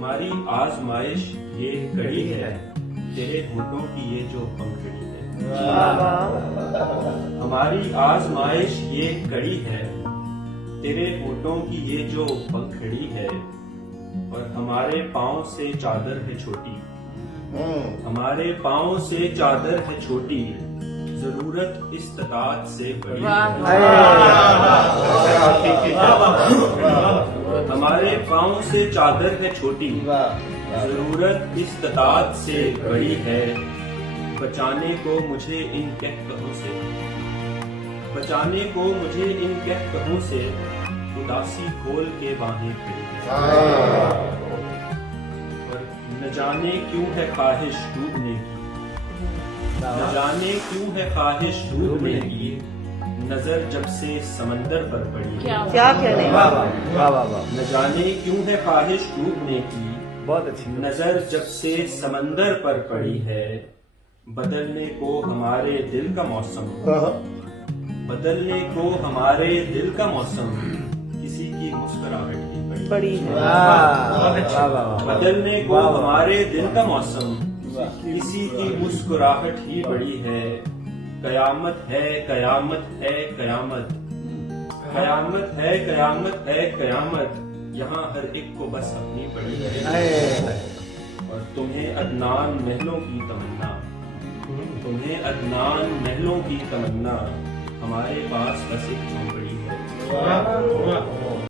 ہماری آزمائش یہ کڑی ہے، تیرے ہونٹوں کی یہ جو پنکھڑی ہے۔ ہماری آزمائش یہ کڑی ہے، تیرے ہونٹوں کی یہ جو پنکھڑی ہے، اور ہمارے پاؤں سے چادر ہے چھوٹی، ہمارے پاؤں سے چادر ہے چھوٹی، ضرورت استطاعت سے بڑی ہے۔ ہمارے پاؤں سے چادر ہے چھوٹی، ضرورت استطاعت سے بڑی ہے۔ بچانے کو مجھے ان کہکہوں سے، بچانے کو مجھے ان کہکہوں سے، اداسی کھول کے باہیں کھڑی ہے۔ اور نہ جانے کیوں ہے خواہش ڈوبنے کی، نہ جانے کیوں ہے خواہش ڈوبنے کی، نظر جب سے سمندر پر پڑی ہے۔ کیا کہنے، نہ جانے کیوں ہے خواہش ڈوبنے کی، بہت اچھی نظر جب سے سمندر پر پڑی ہے۔ بدلنے کو ہمارے دل کا موسم، بدلنے کو ہمارے دل کا موسم، کسی کی مسکراہٹ ہی بڑی ہے۔ بدلنے کو ہمارے دل کا موسم، کسی کی مسکراہٹ ہی بڑی ہے۔ قیامت ہے، قیامت ہے، قیامت، قیامت ہے، قیامت ہے، قیامت، یہاں ہر ایک کو بس اپنی پڑی ہے۔ اور تمہیں عدنان محلوں کی تمنا، تمہیں عدنان محلوں کی تمنا، ہمارے پاس بس ایک جھونپڑی ہے۔